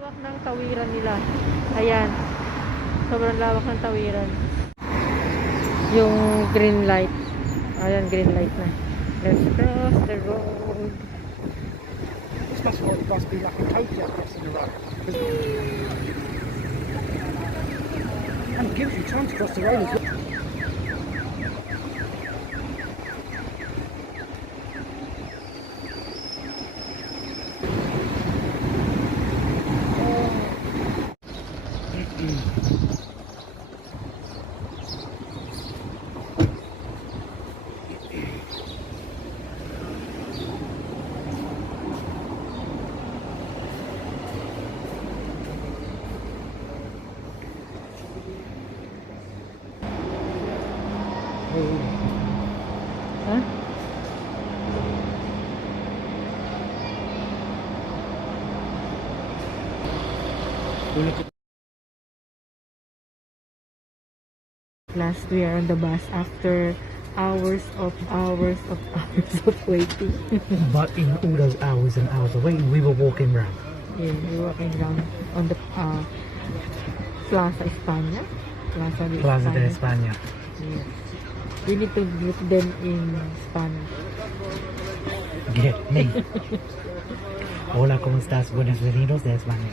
Lawak ng tawiran nila. Ayan. Sobrang lawak ng tawiran. Yung green light. Ayan, green light na. Let's cross the road. This must be like a Tokyo crossing the road. And it gives you time to cross the road as well. Huh? Last we are on the bus after hours of waiting. But in all those hours and hours of waiting, we were walking around. Yeah, we're walking around on the Plaza España. Plaza de España. Yes. We need to greet them in Spanish. Get me. Hola, ¿cómo estás? Buenos venidos de España.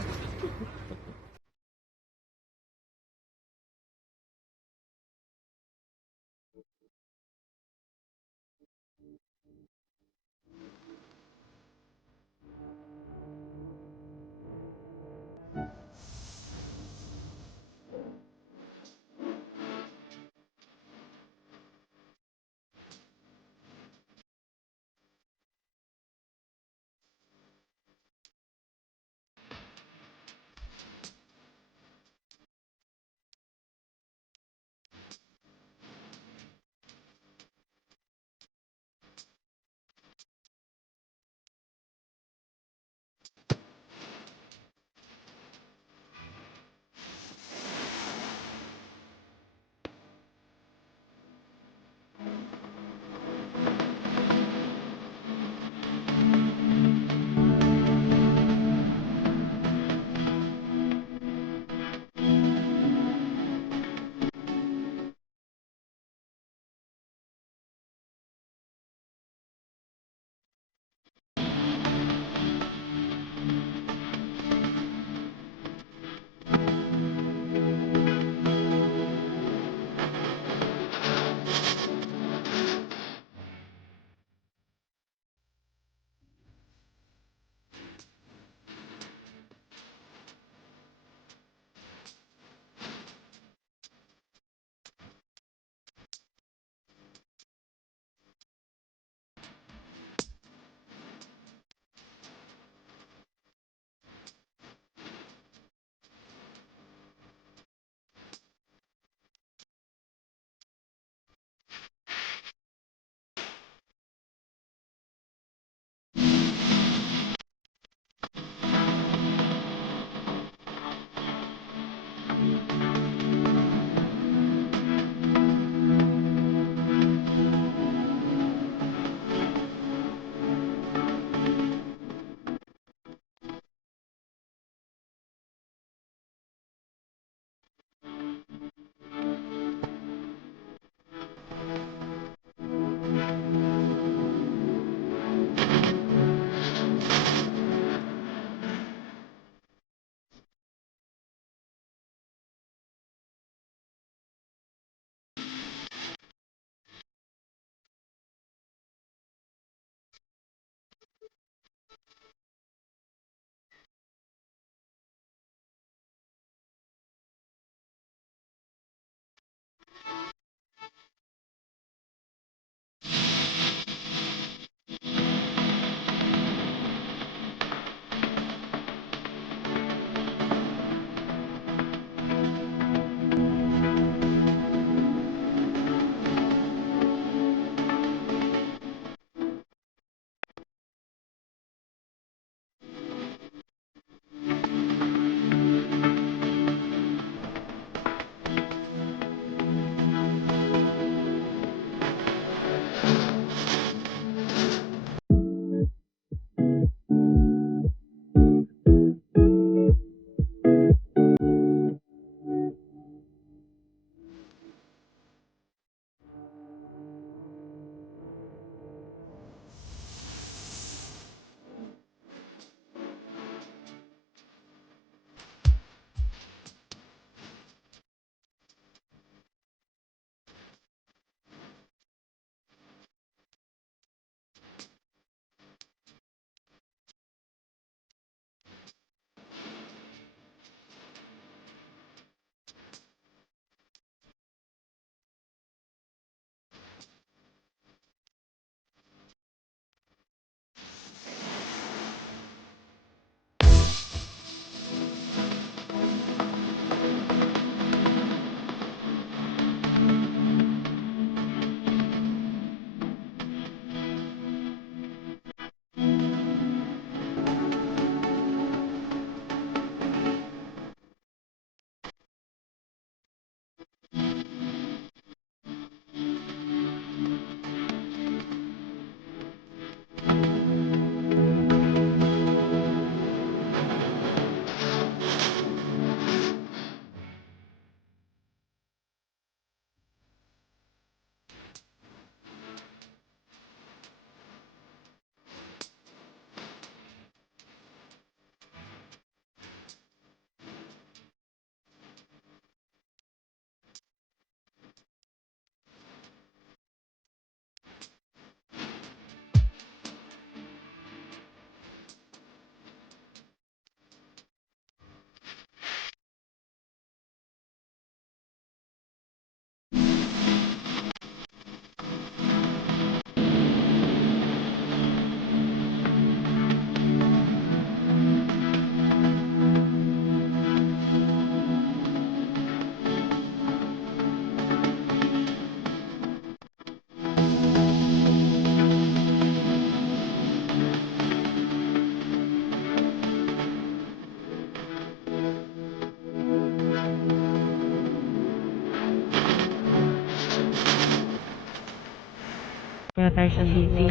tayo sa city.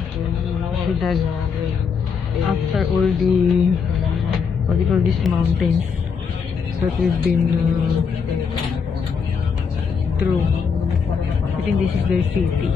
Ciudad. After all the, what do you call these mountains that we've been through. I think this is their city.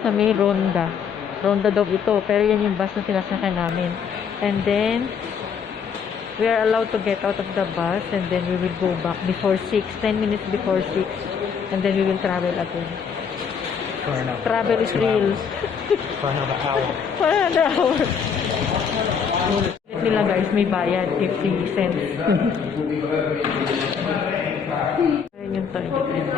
Sa may Ronda. Ronda daw ito. Pero yan yung bus na sinasakay namin. And then, we are allowed to get out of the bus and then we will go back before 6. 10 minutes before 6. And then we will travel again. For another Travel is real. For another hour. For another hour. Nila guys, may bayad. 50 cents. Ayun yung toilet nila.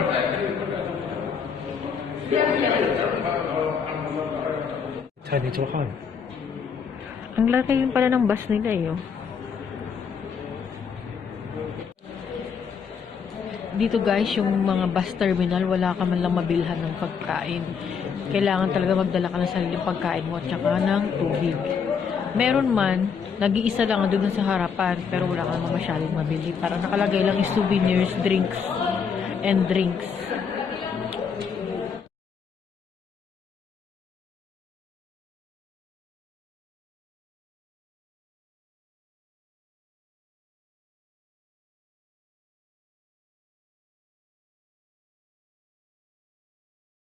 Turn into a home. Ang laki yung pala ng bus nila eh. Oh. Dito guys, yung mga bus terminal, wala ka man lang mabilhan ng pagkain. Kailangan talaga magdala ka ng sariling pagkain mo at saka ng tubig. Meron man, nag-iisa lang doon sa harapan, pero wala ka naman masyadong mabili. Parang nakalagay lang is souvenirs, drinks, and drinks.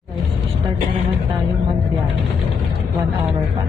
Guys, start na naman tayong magbiyahe. 1 hour pa.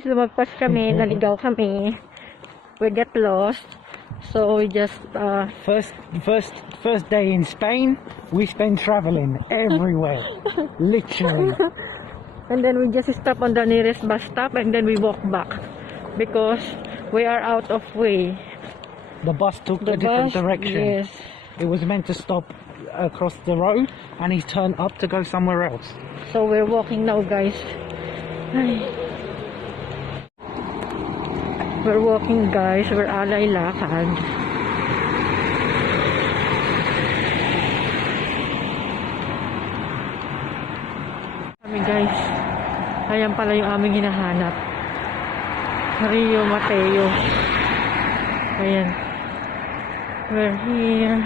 guys, lumagpas kami, naligaw kami. We get lost. So we just First day in Spain, we spent traveling everywhere, literally. and then we just stop on the nearest bus stop and then we walk back because we are out of way. The bus took a different direction. Yes. It was meant to stop across the road, and he turned up to go somewhere else. So we're walking now, guys. Ay. We're walking, guys. We're alay lakad. Kami, guys. Ayan pala yung aming hinahanap. Rio Mateo. Ayan. We're here.